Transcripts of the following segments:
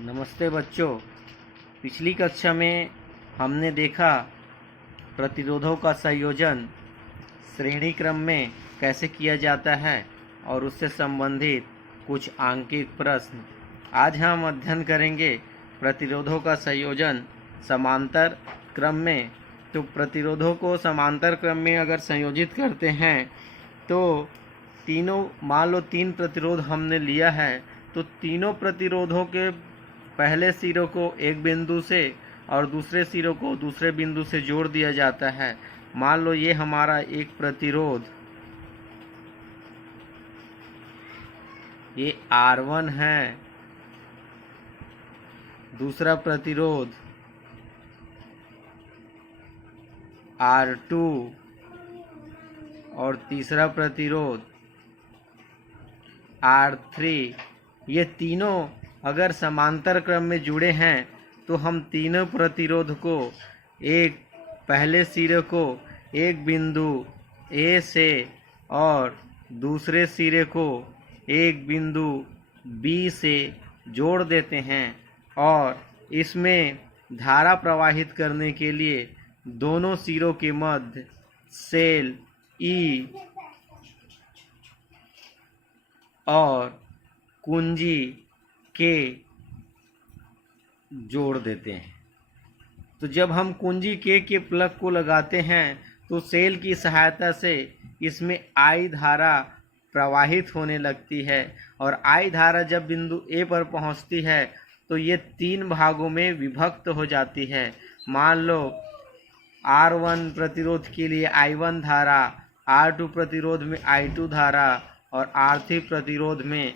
नमस्ते बच्चों। पिछली कक्षा में हमने देखा प्रतिरोधों का संयोजन श्रेणी क्रम में कैसे किया जाता है और उससे संबंधित कुछ आंकिक प्रश्न। आज हम अध्ययन करेंगे प्रतिरोधों का संयोजन समांतर क्रम में। तो प्रतिरोधों को समांतर क्रम में अगर संयोजित करते हैं तो तीनों, मान लो 3 प्रतिरोध हमने लिया है, तो तीनों प्रतिरोधों के पहले सिरों को एक बिंदु से और दूसरे सिरों को दूसरे बिंदु से जोड़ दिया जाता है। मान लो ये हमारा एक प्रतिरोध, ये R1 है, दूसरा प्रतिरोध R2 और तीसरा प्रतिरोध R3। ये तीनों अगर समांतर क्रम में जुड़े हैं तो हम तीनों प्रतिरोध को एक पहले सिरे को एक बिंदु A से और दूसरे सिरे को एक बिंदु B से जोड़ देते हैं और इसमें धारा प्रवाहित करने के लिए दोनों सिरों के मध्य सेल E और कुंजी के जोड़ देते हैं। तो जब हम कुंजी के प्लग को लगाते हैं तो सेल की सहायता से इसमें I धारा प्रवाहित होने लगती है और I धारा जब बिंदु A पर पहुंचती है तो ये 3 भागों में विभक्त हो जाती है। मान लो R1 प्रतिरोध के लिए I1 धारा, R2 प्रतिरोध में I2 धारा और R3 प्रतिरोध में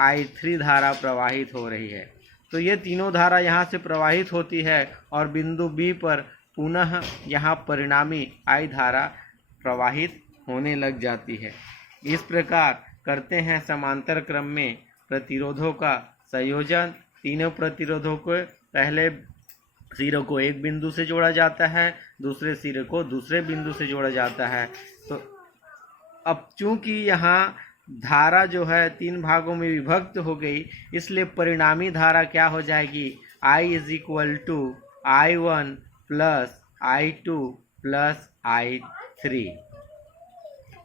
I3 धारा प्रवाहित हो रही है। तो ये तीनों धारा यहाँ से प्रवाहित होती है और बिंदु B पर पुनः यहाँ परिणामी I धारा प्रवाहित होने लग जाती है। इस प्रकार करते हैं समांतर क्रम में प्रतिरोधों का संयोजन। तीनों प्रतिरोधों को पहले सिरों को एक बिंदु से जोड़ा जाता है, दूसरे सिरे को दूसरे बिंदु से जोड़ा जाता है। तो अब चूंकि यहाँ धारा जो है 3 भागों में विभक्त हो गई, इसलिए परिणामी धारा क्या हो जाएगी? I = I1 + I2 + I3।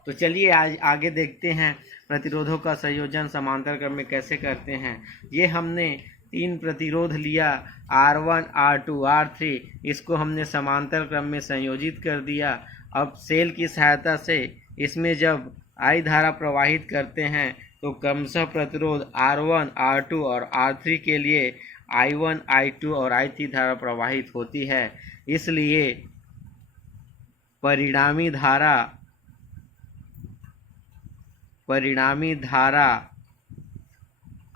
तो चलिए आज आगे देखते हैं प्रतिरोधों का संयोजन समांतर क्रम में कैसे करते हैं। ये हमने 3 प्रतिरोध लिया, R1, R2, R3, इसको हमने समांतर क्रम में संयोजित कर दिया। अब सेल की सहायता से इसमें जब I धारा प्रवाहित करते हैं तो क्रमशः प्रतिरोध R1, R2 और R3 के लिए I1, I2 और I3 धारा प्रवाहित होती है। इसलिए परिणामी धारा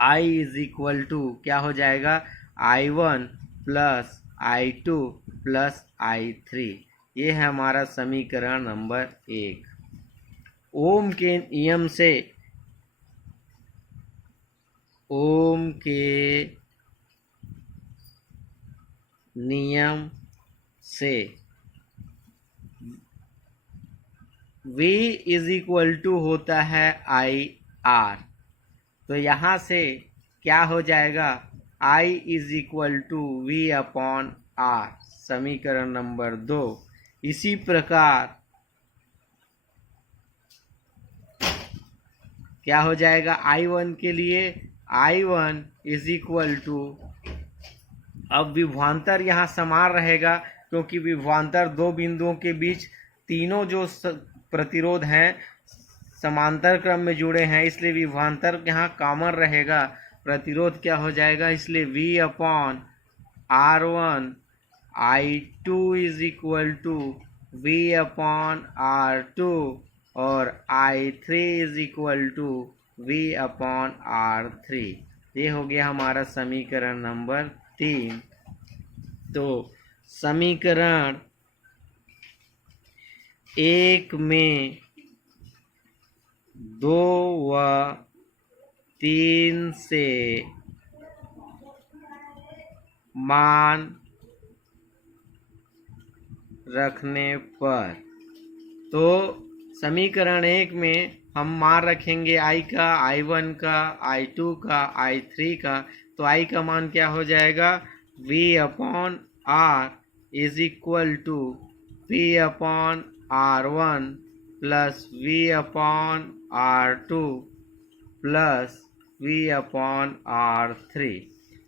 I = क्या हो जाएगा? I1 + I2 + I3। ये है हमारा समीकरण नंबर 1। ओम के नियम से V = होता है IR। तो यहाँ से क्या हो जाएगा? I = V/R, समीकरण नंबर 2। इसी प्रकार क्या हो जाएगा? I1 के लिए I1 = अब विभवांतर यहाँ समान रहेगा क्योंकि विभवांतर 2 बिंदुओं के बीच तीनों जो प्रतिरोध हैं समांतर क्रम में जुड़े हैं, इसलिए विभवांतर यहाँ कॉमन रहेगा। प्रतिरोध क्या हो जाएगा? इसलिए V/R1। I2 = V/R2 और I3 = V/R3। ये हो गया हमारा समीकरण नंबर 3। तो समीकरण 1 में 2 व 3 से मान रखने पर, तो समीकरण 1 में हम मान रखेंगे I का, I1 का, I2 का, I3 का। तो आई का मान क्या हो जाएगा, V upon R is equal to V upon R1 plus V upon R2 plus V upon R3।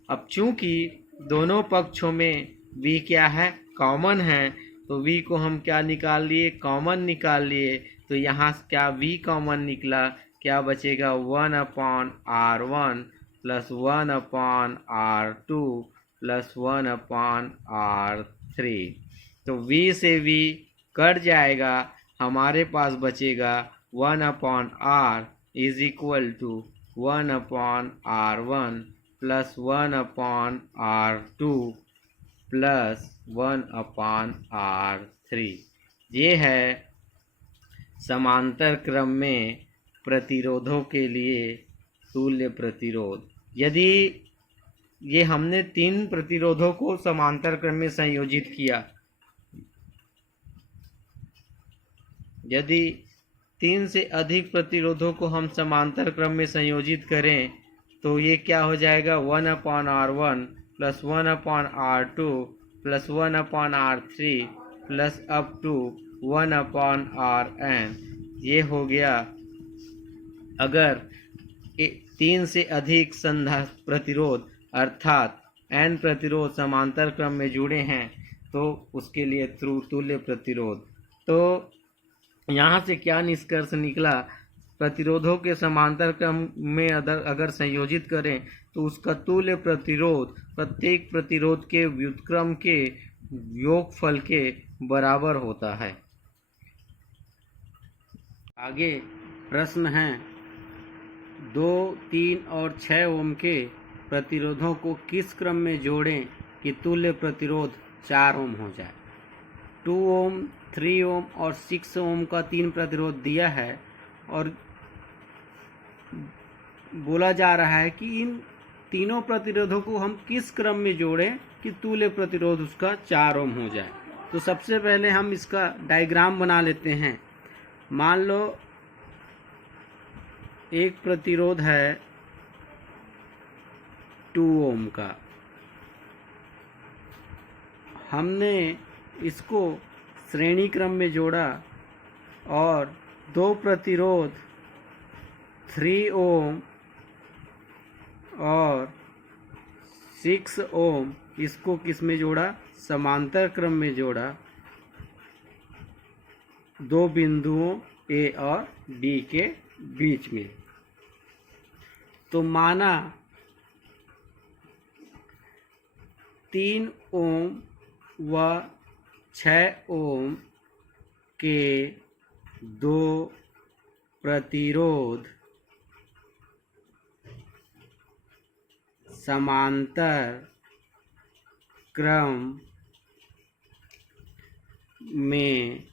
अब चूंकि दोनों पक्षों में V क्या है, कॉमन है, तो V को हम क्या निकाल लिए, कॉमन निकाल लिए। तो यहाँ क्या V कॉमन निकला, क्या बचेगा 1 upon R1 plus 1 upon R2 plus 1 upon R3। तो V से V कट जाएगा, हमारे पास बचेगा 1 upon R is equal to 1 upon R1 plus 1 upon R2 plus 1 upon R3। ये है समांतर क्रम में प्रतिरोधों के लिए तुल्य प्रतिरोध। यदि ये हमने 3 प्रतिरोधों को समांतर क्रम में संयोजित किया, यदि 3 से अधिक प्रतिरोधों को हम समांतर क्रम में संयोजित करें तो ये क्या हो जाएगा, 1 upon R1 plus 1 upon R2 plus 1 upon R3 plus up to 1 upon Rn। ये हो गया अगर 3 से अधिक प्रतिरोध अर्थात n प्रतिरोध समांतर क्रम में जुड़े हैं तो उसके लिए तुल्य प्रतिरोध। तो यहाँ से क्या निष्कर्ष निकला, प्रतिरोधों के समांतर क्रम में अगर संयोजित करें तो उसका तुल्य प्रतिरोध प्रत्येक प्रतिरोध के व्युत्क्रम के योगफल के बराबर होता है। आगे प्रश्न है, 2, 3 और 6 ओम के प्रतिरोधों को किस क्रम में जोड़ें कि तुल्य प्रतिरोध 4 ओम हो जाए। 2 ओम, 3 ओम और 6 ओम का 3 प्रतिरोध दिया है और बोला जा रहा है कि इन तीनों प्रतिरोधों को हम किस क्रम में जोड़ें कि तुल्य प्रतिरोध उसका 4 ओम हो जाए। तो सबसे पहले हम इसका डायग्राम बना लेते हैं। मान लो एक प्रतिरोध है 2 ओम का, हमने इसको श्रेणी क्रम में जोड़ा और 2 प्रतिरोध 3 ओम और 6 ओम इसको किस में जोड़ा, समांतर क्रम में जोड़ा 2 बिंदुओं A और B के बीच में। तो माना 3 ओम व 6 ओम के 2 प्रतिरोध समांतर क्रम में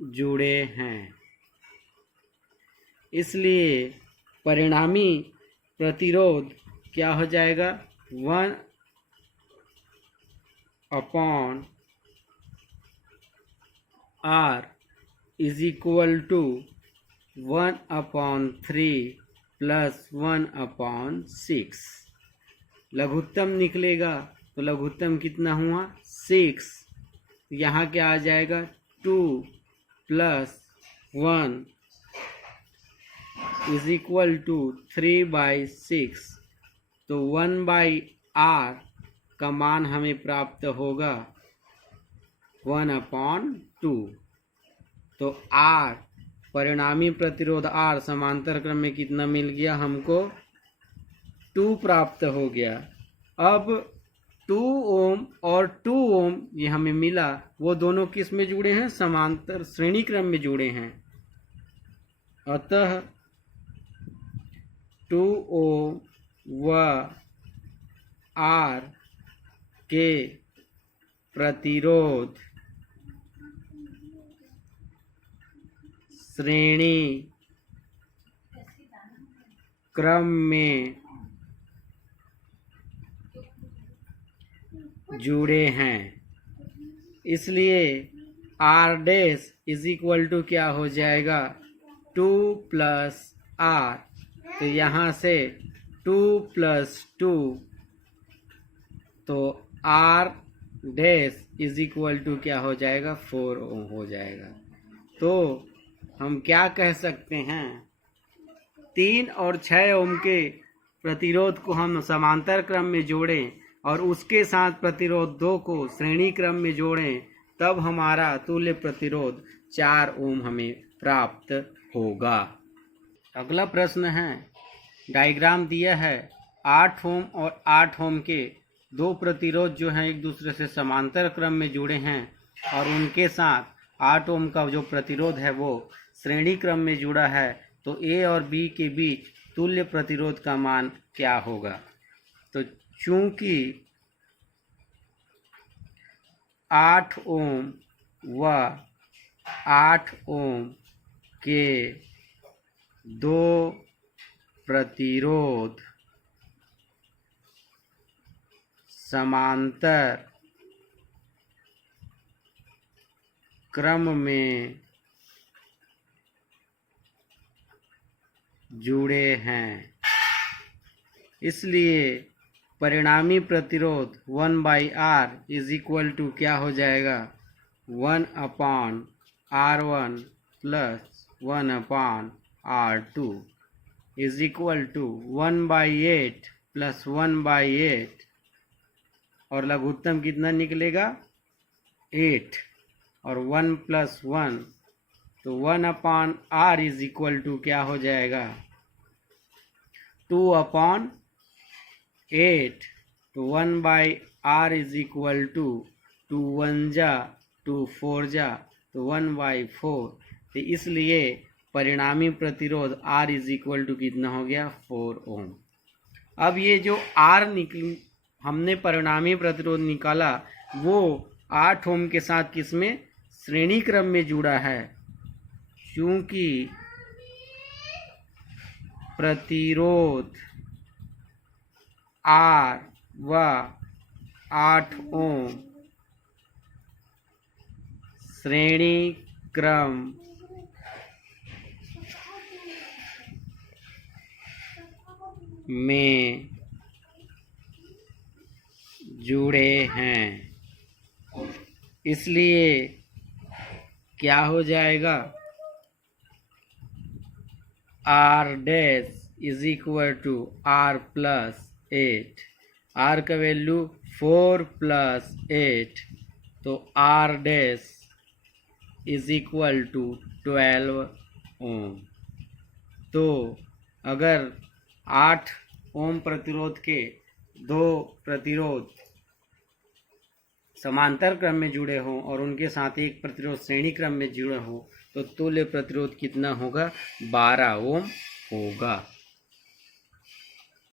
जुड़े हैं, इसलिए परिणामी प्रतिरोध क्या हो जाएगा, 1 upon R is equal to 1 upon 3 plus 1 upon 6। लघुत्तम निकलेगा तो लघुत्तम कितना हुआ, 6। यहाँ क्या आ जाएगा, 2 प्लस 1 इज इक्वल टू 3/6। तो 1/R का मान हमें प्राप्त होगा 1/2। तो R परिणामी प्रतिरोध R समांतर क्रम में कितना मिल गया हमको, 2 प्राप्त हो गया। अब 2 ओम और 2 ओम ये हमें मिला, वो दोनों किस में जुड़े हैं, समांतर श्रेणी क्रम में जुड़े हैं। अतः 2 ओम व R के प्रतिरोध श्रेणी क्रम में जुड़े हैं, इसलिए R dash is equal to क्या हो जाएगा, 2 प्लस R तो यहाँ से 2 + 2 तो R dash is equal to क्या हो जाएगा 4 ओम हो जाएगा। तो हम क्या कह सकते हैं, 3 और 6 ओम के प्रतिरोध को हम समांतर क्रम में जोड़ें और उसके साथ प्रतिरोध 2 को श्रेणी क्रम में जोड़ें, तब हमारा तुल्य प्रतिरोध 4 ओम हमें प्राप्त होगा। अगला प्रश्न है, डायग्राम दिया है 8 ओम और 8 ओम के दो प्रतिरोध जो हैं एक दूसरे से समांतर क्रम में जुड़े हैं और उनके साथ 8 ओम का जो प्रतिरोध है वो श्रेणी क्रम में जुड़ा है, तो ए और बी के बीच तुल्य प्रतिरोध का मान क्या होगा। तो चूंकि 8 ओम व 8 ओम के दो प्रतिरोध समांतर क्रम में जुड़े हैं, इसलिए परिणामी प्रतिरोध 1/R इज इक्वल टू क्या हो जाएगा 1/R1 plus 1/R2 is equal to 1/8 plus 1/8 और लघुत्तम कितना निकलेगा 8 और 1 + 1 तो 1/R इज इक्वल टू क्या हो जाएगा 2/8 तो 1/R इज इक्वल टू 2 1 जा 2 4 जा तो 1/4। तो इसलिए परिणामी प्रतिरोध R इज इक्वल टू कितना हो गया 4 ओम। अब ये जो R हमने परिणामी प्रतिरोध निकाला वो 8 ओम के साथ किसमें श्रेणी क्रम में जुड़ा है, क्योंकि प्रतिरोध R व 8 ओम श्रेणी क्रम में जुड़े हैं, इसलिए क्या हो जाएगा R dash is equal to R + 8। R का वैल्यू 4 + 8 तो R dash is equal to 12 ohm. तो अगर 8 ओम प्रतिरोध के दो प्रतिरोध समांतर क्रम में जुड़े हों और उनके साथ एक प्रतिरोध श्रेणी क्रम में जुड़े हों तो तुल्य प्रतिरोध कितना होगा 12 ओम होगा।